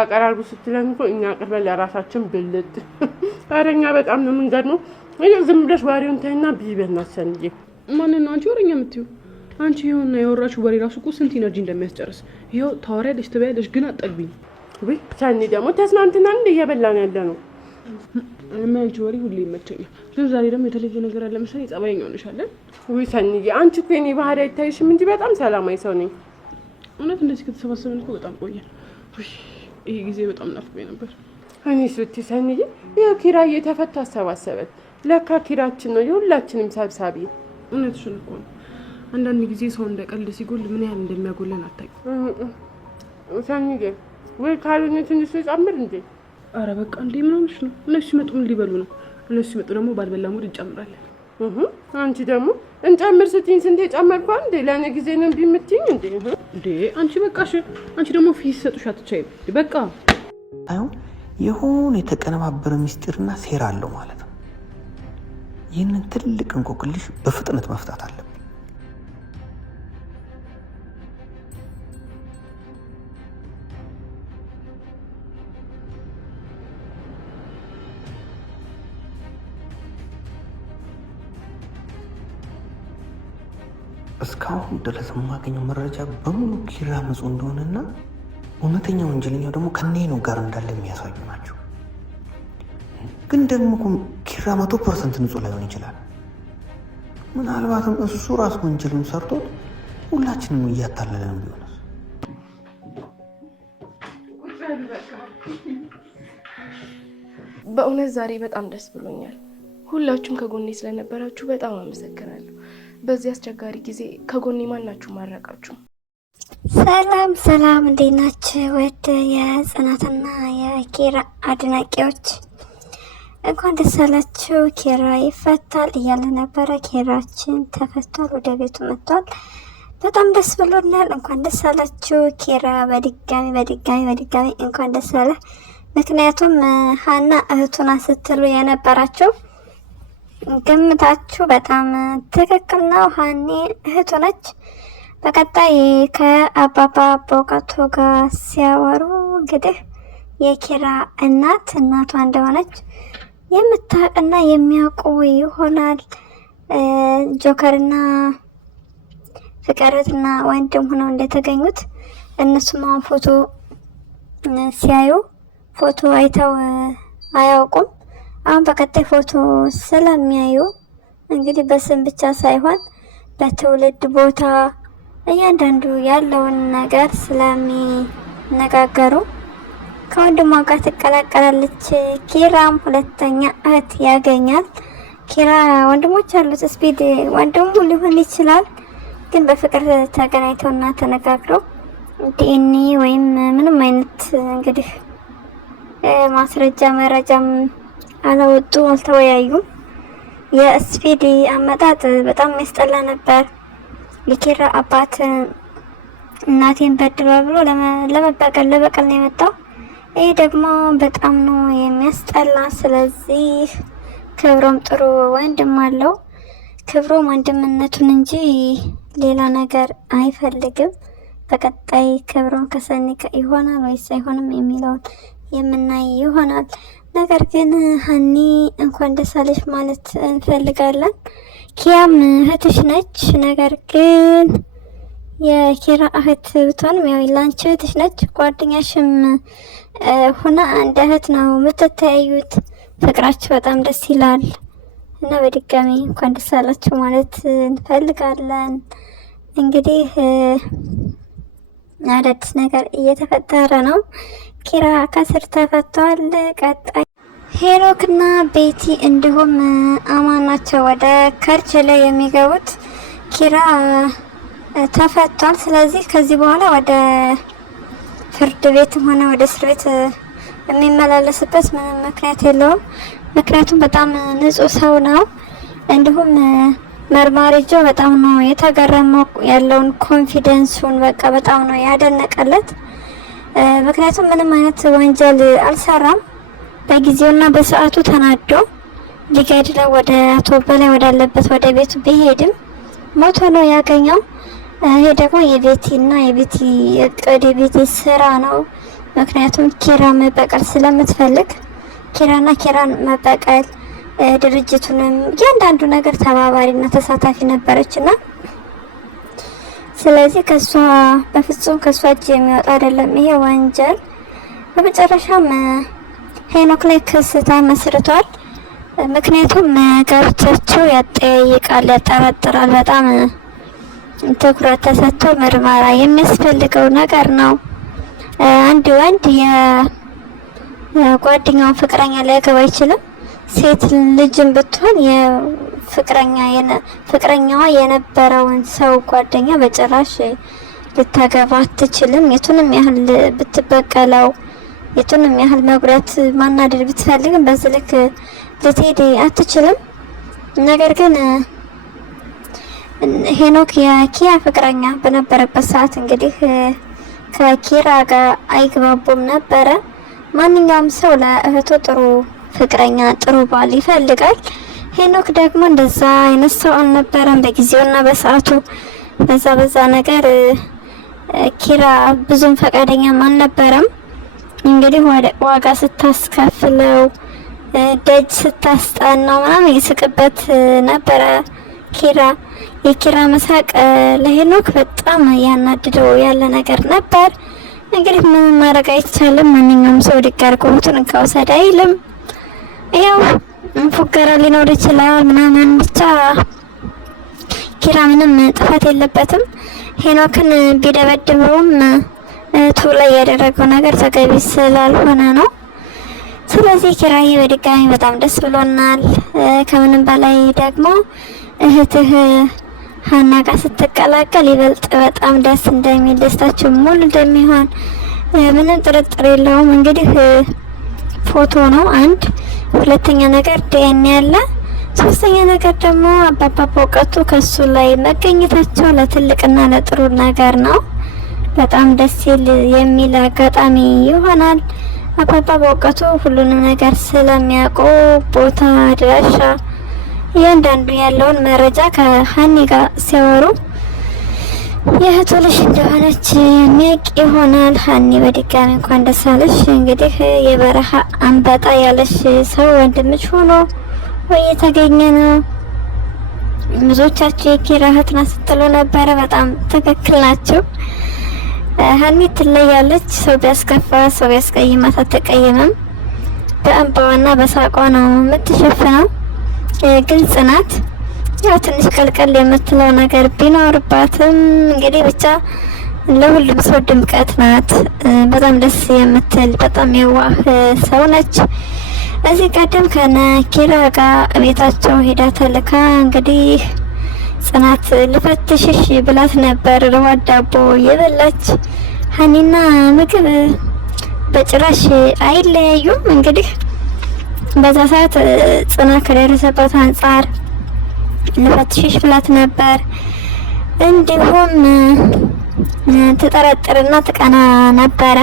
አቀራርቡ ስትለን እኮ እኛ ቅርበል ለራሳችን ብልጥ አረኛ በጣም ነው የምንገርመው። ዝም ብለሽ ባሪውን ታይና ቢበና ሰንጂ ማን ነው አንቺ ወረኛ የምትይው? አንቺ ይሁን ያወራችሁ ወሬ ራሱ እኮ ስንት ኢነርጂ እንደሚያስጨርስ ይሄው ታወሪያለሽ ትበያለሽ ግን አጠግቢኝ። ወይ ሰኒ ደግሞ ተስማምተና እንደ እየበላን ያለ ነው። አንቺ ወሬ ሁሌ ይመቸኛል ግን ዛሬ ደግሞ የተለየ ነገር አለ መሰለኝ። ጸባይኛ ሆነሻል። ወይ ሰኒ አንቺ እኮ የኔ ባህሪ አይታይሽም እንጂ በጣም ሰላማዊ ሰው ነኝ። እውነት እንደዚህ ከተሰባሰብን እኮ በጣም ቆየን። ይሄ ጊዜ በጣም ናፍቆኝ ነበር። እኔ ስቲ ሰኒ ያው ኪራዬ ተፈታ አሰባሰበት። ለካ ኪራችን ነው የሁላችንም ሰብሳቢ። እውነትሽን እኮ ነው። አንዳንድ ጊዜ ሰው እንደቀልድ ሲጎል ምን ያህል እንደሚያጎለን አታውቂም። ሰኒ ወይ ካልሆነ ትንሽ ጨምር እንዴ? አረ በቃ እንዴ ምን ሆነሽ ነው? እነሱ ሲመጡ ምን ሊበሉ ነው? እነሱ ሲመጡ ደግሞ ባልበላ ሙድ እንጨምራለን። አንቺ ደግሞ እንጨምር ስትይኝ ስንቴ ጨመርኩ እንዴ? ለኔ ጊዜ ነው ቢምትይኝ እንዴ? እንዴ አንቺ በቃሽ። አንቺ ደግሞ ፊስ ሰጡሽ አትቻይም። በቃ አሁን የሆነ የተቀነባበረ ሚስጥርና ሴራ አለው ማለት ነው። ይህንን ትልቅ እንቆቅልሽ በፍጥነት መፍታት አለብን። እስካሁን ድረስ የማገኘው መረጃ በሙሉ ኪራ ንጹህ እንደሆነና እውነተኛ ወንጀለኛው ደግሞ ከኔኑ ጋር እንዳለ የሚያሳዩ ናቸው። ግን ደግሞ ኪራ 100% ንጹህ ላይሆን ይችላል። ምናልባትም እሱ ራሱ ወንጀሉን ሰርቶት ሁላችንም እያታለለን ቢሆንስ? በእውነት ዛሬ በጣም ደስ ብሎኛል። ሁላችሁም ከጎኔ ስለነበራችሁ በጣም አመሰግናለሁ። በዚህ አስቸጋሪ ጊዜ ከጎኔ ማናችሁ ማረቃችሁ። ሰላም እንዴት ናችሁ? ወደ የጽናትና የኪራ አድናቂዎች እንኳን ደስ አላችሁ። ኪራ ይፈታል እያለ ነበረ። ኪራችን ተፈቷል፣ ወደ ቤቱ መጥቷል። በጣም ደስ ብሎናል። እንኳን ደስ አላችሁ ኪራ። በድጋሚ እንኳን ደስ አለ። ምክንያቱም ሀና እህቱና ስትሉ የነበራችሁ ግምታችሁ በጣም ትክክል ነው። ሀኒ እህቱ ነች። በቀጣይ ከአባባ በእውቀቱ ጋር ሲያወሩ እንግዲህ የኪራ እናቷ እንደሆነች የምታውቅና የሚያውቁ ይሆናል። ጆከርና ፍቅርና ወንድም ሆነው እንደተገኙት እነሱም አሁን ፎቶ ሲያዩ ፎቶ አይተው አያውቁም። አሁን በቀጣይ ፎቶ ስለሚያዩ እንግዲህ በስም ብቻ ሳይሆን በትውልድ ቦታ እያንዳንዱ ያለውን ነገር ስለሚነጋገሩ ከወንድሟ ጋር ትቀላቀላለች። ኪራም ሁለተኛ እህት ያገኛል። ኪራ ወንድሞች አሉት። ስፒድ ወንድሙ ሊሆን ይችላል፣ ግን በፍቅር ተገናኝተውና ተነጋግረው ዲኤንኤ ወይም ምንም አይነት እንግዲህ ማስረጃ መረጃም አላወጡ፣ አልተወያዩም። የስፒድ አመጣጥ በጣም የሚያስጠላ ነበር። የኪራ አባት እናቴን በድሏ ብሎ ለበቀል ነው የመጣው። ይህ ደግሞ በጣም ነው የሚያስጠላ። ስለዚህ ክብሮም ጥሩ ወንድም አለው። ክብሮም ወንድምነቱን እንጂ ሌላ ነገር አይፈልግም። በቀጣይ ክብሮም ከሰኒ ይሆናል ወይስ አይሆንም የሚለውን የምናይ ይሆናል። ነገር ግን ሀኒ እንኳን ደስ አለሽ ማለት እንፈልጋለን። ኪያም እህትሽ ነች። ነገር ግን የኪራ እህት ብትሆንም ያው ላንቺ እህትሽ ነች። ጓደኛሽም ሁና እንደ እህት ነው የምትተያዩት። ፍቅራችሁ በጣም ደስ ይላል እና በድጋሚ እንኳን ደስ አላችሁ ማለት እንፈልጋለን። እንግዲህ አዳዲስ ነገር እየተፈጠረ ነው። ኪራ ከስር ተፈቷል። ቀጣይ ሄኖክና ቤቲ እንዲሁም አማን ናቸው ወደ ከርቸሌ የሚገቡት። ኪራ ተፈቷል። ስለዚህ ከዚህ በኋላ ወደ ፍርድ ቤትም ሆነ ወደ እስር ቤት የሚመላለስበት ምንም ምክንያት የለውም። ምክንያቱም በጣም ንጹህ ሰው ነው። እንዲሁም መርማሪ ጆ በጣም ነው የተገረመው። ያለውን ኮንፊደንሱን በቃ በጣም ነው ያደነቀለት። ምክንያቱም ምንም አይነት ወንጀል አልሰራም። በጊዜውና በሰዓቱ ተናዶ ሊገድለው ወደ አቶ በላይ ወዳለበት ወደ ቤቱ ቢሄድም ሞቶ ነው ያገኘው። ይሄ ደግሞ የቤቲና የቤቲ እቅድ የቤቲ ስራ ነው። ምክንያቱም ኪራ መበቀል ስለምትፈልግ ኪራና ኪራን መበቀል ድርጅቱንም እያንዳንዱ ነገር ተባባሪና ተሳታፊ ነበረችና ስለዚህ በፍጹም ከሷ እጅ የሚወጣ አይደለም ይሄ ወንጀል። በመጨረሻም ሄኖክ ላይ ክስ ተመስርቷል። ምክንያቱም ጋብቻቸው ያጠያይቃል፣ ያጠራጥራል። በጣም ትኩረት ተሰጥቶ ምርመራ የሚያስፈልገው ነገር ነው። አንድ ወንድ የጓደኛውን ፍቅረኛ ሊያገባ አይችልም። ሴት ልጅም ብትሆን ፍቅረኛዋ የነበረውን ሰው ጓደኛ በጭራሽ ልታገባ አትችልም። የቱንም ያህል ብትበቀለው፣ የቱንም ያህል መጉዳት ማናደድ ብትፈልግም በዚህ ልክ ልትሄድ አትችልም። ነገር ግን ሄኖክ የኪያ ፍቅረኛ በነበረበት ሰዓት እንግዲህ ከኪራ ጋር አይግባቡም ነበረ። ማንኛውም ሰው ለእህቱ ጥሩ ፍቅረኛ፣ ጥሩ ባል ይፈልጋል። ሄኖክ ደግሞ እንደዛ አይነት ሰው አልነበረም በጊዜውና በሰዓቱ። በዛ ነገር ኪራ ብዙም ፈቃደኛም አልነበረም። እንግዲህ ዋጋ ስታስከፍለው ደጅ ስታስጣናው ምናምን ይስቅበት ነበረ ኪራ። የኪራ መሳቅ ለሄኖክ በጣም ያናድደው ያለ ነገር ነበር። እንግዲህ ምን ማድረግ አይቻልም። ማንኛውም ሰው ዲጋርጎቱን እንካውሰድ አይልም። ያው ፉገራ ሊኖር ይችላል ምናምን፣ ብቻ ኪራ ምንም ጥፋት የለበትም። ሄኖክን ቢደበድበውም እህቱ ላይ ያደረገው ነገር ተገቢ ስላልሆነ ነው። ስለዚህ ኪራዬ በድጋሚ በጣም ደስ ብሎናል። ከምንም በላይ ደግሞ እህትህ ሀና ጋር ስትቀላቀል ይበልጥ በጣም ደስ እንደሚል፣ ደስታችሁ ሙሉ እንደሚሆን ምንም ጥርጥር የለውም። እንግዲህ ፎቶ ነው አንድ፣ ሁለተኛ ነገር ዲኤንኤ ያለ፣ ሶስተኛ ነገር ደግሞ አባባ በእውቀቱ ከሱ ላይ መገኘታቸው ለትልቅና ለጥሩ ነገር ነው። በጣም ደስ የሚል አጋጣሚ ይሆናል። አባባ በእውቀቱ ሁሉንም ነገር ስለሚያውቁ ቦታ፣ አድራሻ፣ እያንዳንዱ ያለውን መረጃ ከሀኒ ጋር ሲያወሩ የእህቱ ልጅ እንደሆነች የሚያውቅ ይሆናል። ሀኒ በድጋሚ እንኳን ደስ አለሽ። እንግዲህ የበረሃ አንበጣ ያለሽ ሰው ወንድምሽ ሆኖ ወይ የተገኘ ነው። ብዙዎቻችሁ የኪራ እህት ናት ስትሉ ነበረ። በጣም ትክክል ናቸው። ሀኒ ትለያለች። ሰው ቢያስከፋ፣ ሰው ቢያስቀይማት አትቀይምም። በእንባዋና በሳቋ ነው የምትሸፍነው። ግልጽ ናት። ያው ትንሽ ቀልቀል የምትለው ነገር ቢኖርባትም እንግዲህ ብቻ ለሁሉም ሰው ድምቀት ናት። በጣም ደስ የምትል በጣም የዋህ ሰው ነች። እዚህ ቀደም ከነ ኪራ ጋር ቤታቸው ሄዳ ተልካ እንግዲህ ጽናት ልፈትሽሽ ብላት ነበር። ረዋት ዳቦ የበላች ሀኒና ምግብ በጭራሽ አይለያዩም። እንግዲህ በዛ ሰዓት ጽናት ከደረሰበት አንጻር ልፈትሽሽ ብላት ነበር። እንዲሁም ትጠረጥርና ትቀና ነበረ።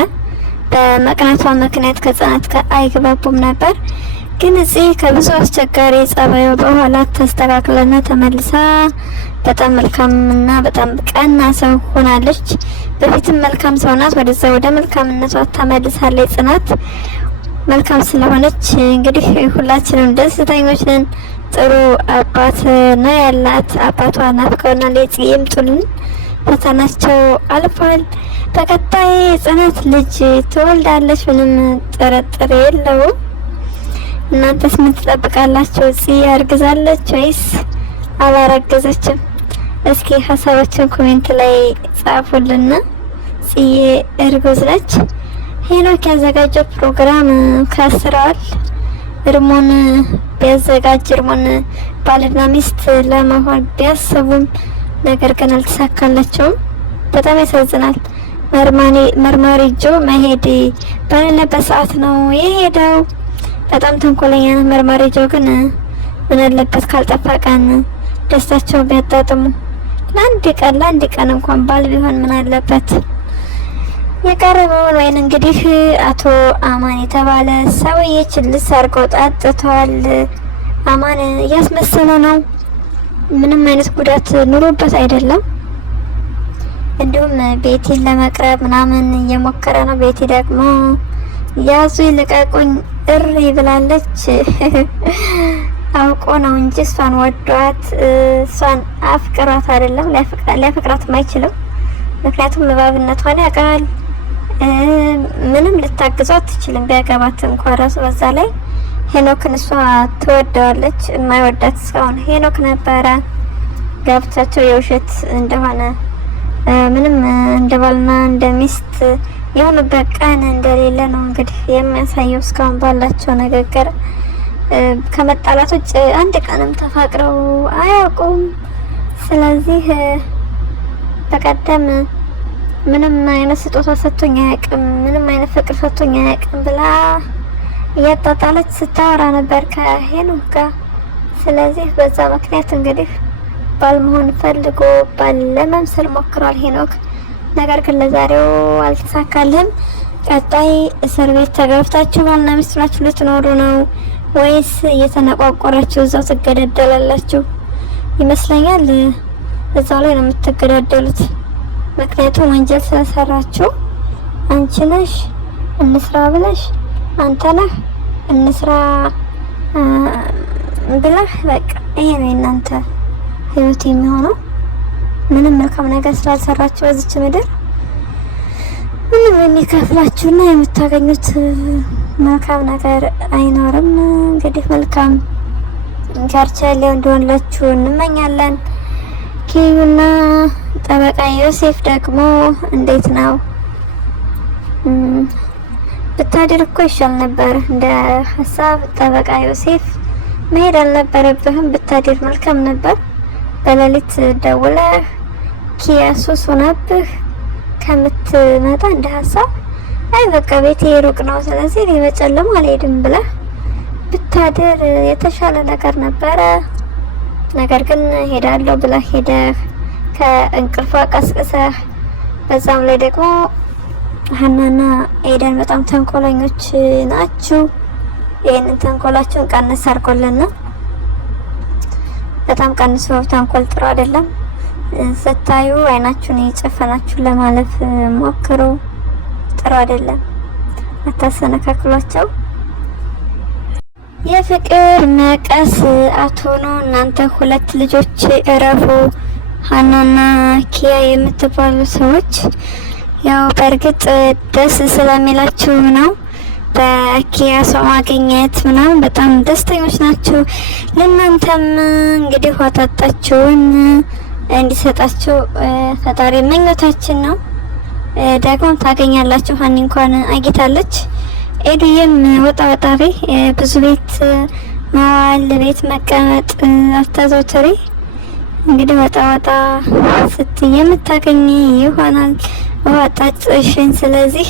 በመቅናቷ ምክንያት ከጽናት ጋር አይግባቡም ነበር። ግን እዚህ ከብዙ አስቸጋሪ ጸባዩ በኋላ ተስተካክለና ተመልሳ በጣም መልካምና በጣም ቀና ሰው ሆናለች። በፊትም መልካም ሰው ናት። ወደዛ ወደ መልካምነቷ ተመልሳለች ጽናት። መልካም ስለሆነች እንግዲህ ሁላችንም ደስተኞች ነን። ጥሩ አባት ነው ያላት። አባቷ ናፍቀውና ለጽ ይምጡልን። ፈተናቸው አልፏል። በቀጣይ ጽናት ልጅ ትወልዳለች፣ ምንም ጥርጥር የለውም። እናንተስ ምን ትጠብቃላችሁ? ጽ አርግዛለች ወይስ አላረገዘችም? እስኪ ሀሳባችሁን ኮሜንት ላይ ጻፉልና። ጽዬ እርጉዝ ነች። ሄኖክ ያዘጋጀው ፕሮግራም ከስረዋል። እርሞን ቢያዘጋጅ እርሞን ባልና ሚስት ለመሆን ቢያስቡም ነገር ግን አልተሳካላቸውም። በጣም ያሳዝናል። መርማሪ ጆ መሄድ በሌለበት ሰዓት ነው የሄደው። በጣም ተንኮለኛ ነው መርማሪ ጆ። ግን ምን አለበት ካልጠፋ ቀን ደስታቸው ቢያጣጥሙ። ለአንድ ቀን እንኳን ባል ቢሆን ምን አለበት? የቀረበውን ወይን እንግዲህ አቶ አማን የተባለ ሰውዬ ችልስ አድርገው ጣጥቷል። አማን እያስመሰለ ነው። ምንም አይነት ጉዳት ኑሮበት አይደለም። እንዲሁም ቤቲን ለመቅረብ ምናምን እየሞከረ ነው። ቤቲ ደግሞ ያዙ ይልቀቁኝ እሪ ብላለች። አውቆ ነው እንጂ እሷን ወዷት እሷን አፍቅሯት አይደለም። ሊያፈቅራትም አይችልም። ምክንያቱም እባብነቷን ያውቃል። ምንም ልታግዘው አትችልም። ቢያገባት እንኳን ራሱ በዛ ላይ ሄኖክን እሷ ትወደዋለች። የማይወዳት እስካሁን ሄኖክ ነበረ። ጋብቻቸው የውሸት እንደሆነ ምንም እንደ ባልና እንደ ሚስት የሆኑበት ቀን እንደሌለ ነው እንግዲህ የሚያሳየው እስካሁን ባላቸው ንግግር። ከመጣላት ውጭ አንድ ቀንም ተፋቅረው አያውቁም። ስለዚህ በቀደም ምንም አይነት ስጦታ ሰጥቶኝ አያውቅም፣ ምንም አይነት ፍቅር ሰጥቶኝ አያውቅም ብላ እያጣጣለች ስታወራ ነበር ከሄኖክ ጋር። ስለዚህ በዛ ምክንያት እንግዲህ ባል መሆን ፈልጎ ባል ለመምሰል ሞክሯል ሄኖክ። ነገር ግን ለዛሬው አልተሳካልህም። ቀጣይ እስር ቤት ተገብታችሁ ባልና ሚስት ናችሁ ልትኖሩ ነው ወይስ እየተነቋቆራችሁ እዛው ትገዳደላላችሁ? ይመስለኛል እዛው ላይ ነው የምትገዳደሉት። ምክንያቱም ወንጀል ስለሰራችሁ አንቺ ነሽ እንስራ ብለሽ አንተ ነህ እንስራ ብለህ በቃ ይሄ ነው እናንተ ህይወት የሚሆነው። ምንም መልካም ነገር ስላልሰራችሁ በዚች ምድር ምንም የሚከፍላችሁና የምታገኙት መልካም ነገር አይኖርም። እንግዲህ መልካም ጋብቻ እንዲሆንላችሁ እንመኛለን። ኪዩና ጠበቃ ዮሴፍ ደግሞ እንዴት ነው? ብታድር እኮ ይሻል ነበር እንደ ሀሳብ። ጠበቃ ዮሴፍ መሄድ አልነበረብህም፣ ብታድር መልካም ነበር። በሌሊት ደውለህ ኪያ ሱስ ሆነብህ ከምትመጣ እንደ ሀሳብ አይ በቃ ቤቴ ሩቅ ነው ስለዚህ እኔ በጨለማ አልሄድም ብለህ ብታድር የተሻለ ነገር ነበረ። ነገር ግን ሄዳለሁ ብለህ ሄደህ ከእንቅልፏ ቀስቅሰህ፣ በዛም ላይ ደግሞ ሀናና ኤደን በጣም ተንኮለኞች ናችሁ። ይህንን ተንኮላችሁን ቀንስ አድርጎልና በጣም ቀንሶ ተንኮል ጥሩ አይደለም። ስታዩ አይናችሁን የጨፈናችሁ ለማለፍ ሞክሩ። ጥሩ አይደለም፣ አታሰነካክሏቸው። የፍቅር መቀስ አትሆኑ እናንተ ሁለት ልጆች እረፉ። ሀናና ኪያ የምትባሉ ሰዎች ያው በእርግጥ ደስ ስለሚላችሁ ነው በኪያ ሰው ማግኘት ምናምን በጣም ደስተኞች ናችሁ። ለእናንተም እንግዲህ ዋጣጣችሁን እንዲሰጣችሁ ፈጣሪ ምኞታችን ነው። ደግሞ ታገኛላችሁ። ሀኒ እንኳን አግኝታለች። ኤዱዬም ወጣ ወጣሪ ብዙ ቤት መዋል ቤት መቀመጥ አታዘውትሪ። እንግዲህ ወጣ ወጣ ስትይ የምታገኝ ይሆናል ዋጣጭሽን። ስለዚህ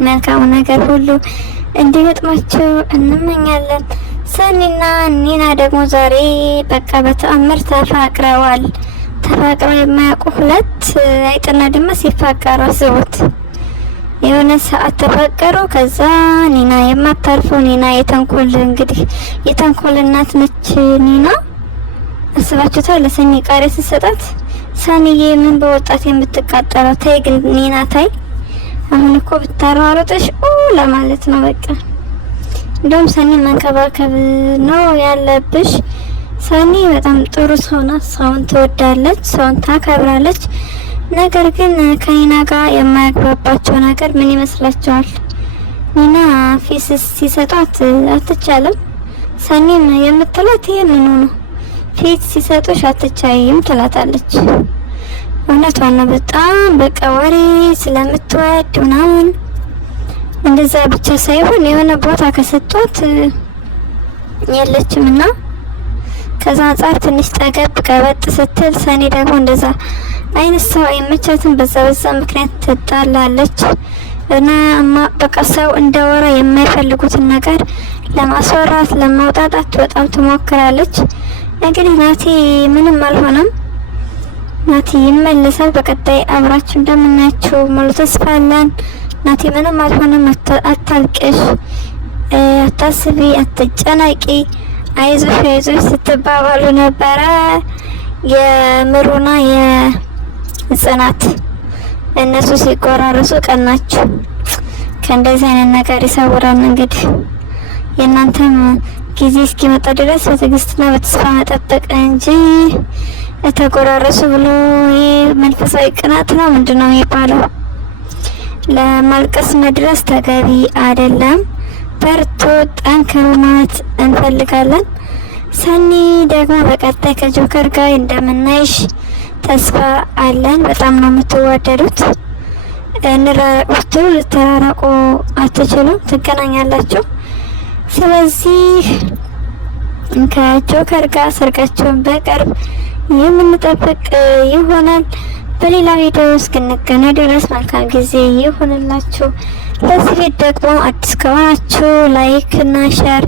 መልካም ነገር ሁሉ እንዲገጥማችሁ እንመኛለን። ሰኒና ኒና ደግሞ ዛሬ በቃ በተአምር ተፋቅረዋል። ተፋቅረው የማያውቁ ሁለት አይጥና ድመት ሲፋቀሩ አስቡት። የሆነ ሰዓት ተፋቀሩ። ከዛ ኒና የማታርፈው ኒና የተንኮል እንግዲህ የተንኮል እናት ነች ኒና። አስባችሁታል? ለሰኒ ቃሪያ ስትሰጣት ሰኒዬ ምን በወጣት የምትቃጠለው ታይ ግን ኒና ታይ። አሁን እኮ ብታሯሩጥሽ ለማለት ነው በቃ። እንደውም ሰኒ መንከባከብ ነው ያለብሽ። ሰኒ በጣም ጥሩ ሰው ናት። ሰውን ትወዳለች፣ ሰውን ታከብራለች። ነገር ግን ከኒና ጋር የማያግባባቸው ነገር ምን ይመስላችኋል? ኒና ፊስ ሲሰጧት አትቻልም። ሰኒም የምትላት ይሄንኑ ነው። ፊት ሲሰጡሽ አትቻይም ትላታለች። እውነቷን ነው። በጣም በቃ ወሬ ስለምትወድ ምናምን እንደዛ ብቻ ሳይሆን የሆነ ቦታ ከሰጧት የለችምና ከዛ አንጻር ትንሽ ጠገብ ቀበጥ ስትል ሰኒ ደግሞ እንደዛ አይነት ሰው አይመቻትም። በዛ ምክንያት ትጣላለች እና በቃ ሰው እንደወራ የማይፈልጉትን ነገር ለማስወራት ለማውጣጣት በጣም ትሞክራለች። እንግዲህ ናቲ ምንም አልሆነም። ናቲ ይመለሳል። በቀጣይ አብራችሁ እንደምናያችሁ ሙሉ ተስፋ አለን። ናቲ ምንም አልሆነም። አታልቅሽ፣ አታስቢ፣ አትጨናቂ፣ አይዞሽ አይዞሽ ስትባባሉ ነበረ የምሩና ጽናት እነሱ ሲቆራረሱ ቀናችሁ። ከእንደዚህ አይነት ነገር ይሰውራል። እንግዲህ የእናንተም ጊዜ እስኪመጣ ድረስ በትዕግስትና በተስፋ መጠበቅ እንጂ ተቆራረሱ ብሎ ይህ መንፈሳዊ ቅናት ነው ምንድነው የሚባለው? ለማልቀስ መድረስ ተገቢ አይደለም። በርቱ፣ ጠንክሩ ማለት እንፈልጋለን። ሰኒ ደግሞ በቀጣይ ከጆከር ጋር እንደምናይሽ ተስፋ አለን። በጣም ነው የምትዋደዱት። እንራራቁ ልትራራቁ አትችሉም፣ ትገናኛላችሁ። ስለዚህ ከጆከር ጋር ሰርጋቸውን በቅርብ የምንጠብቅ ይሆናል። በሌላ ቪዲዮ እስክንገናኝ ድረስ መልካም ጊዜ ይሁንላችሁ። ለዚህ ቤት ደግሞ አዲስ ከሆናችሁ ላይክ እና ሼር፣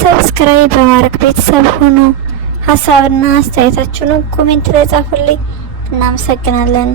ሰብስክራይብ በማድረግ ቤተሰብ ሁኑ። ሀሳብና አስተያየታችሁን ኮሜንት ላይ ጻፉልኝ። እናመሰግናለን።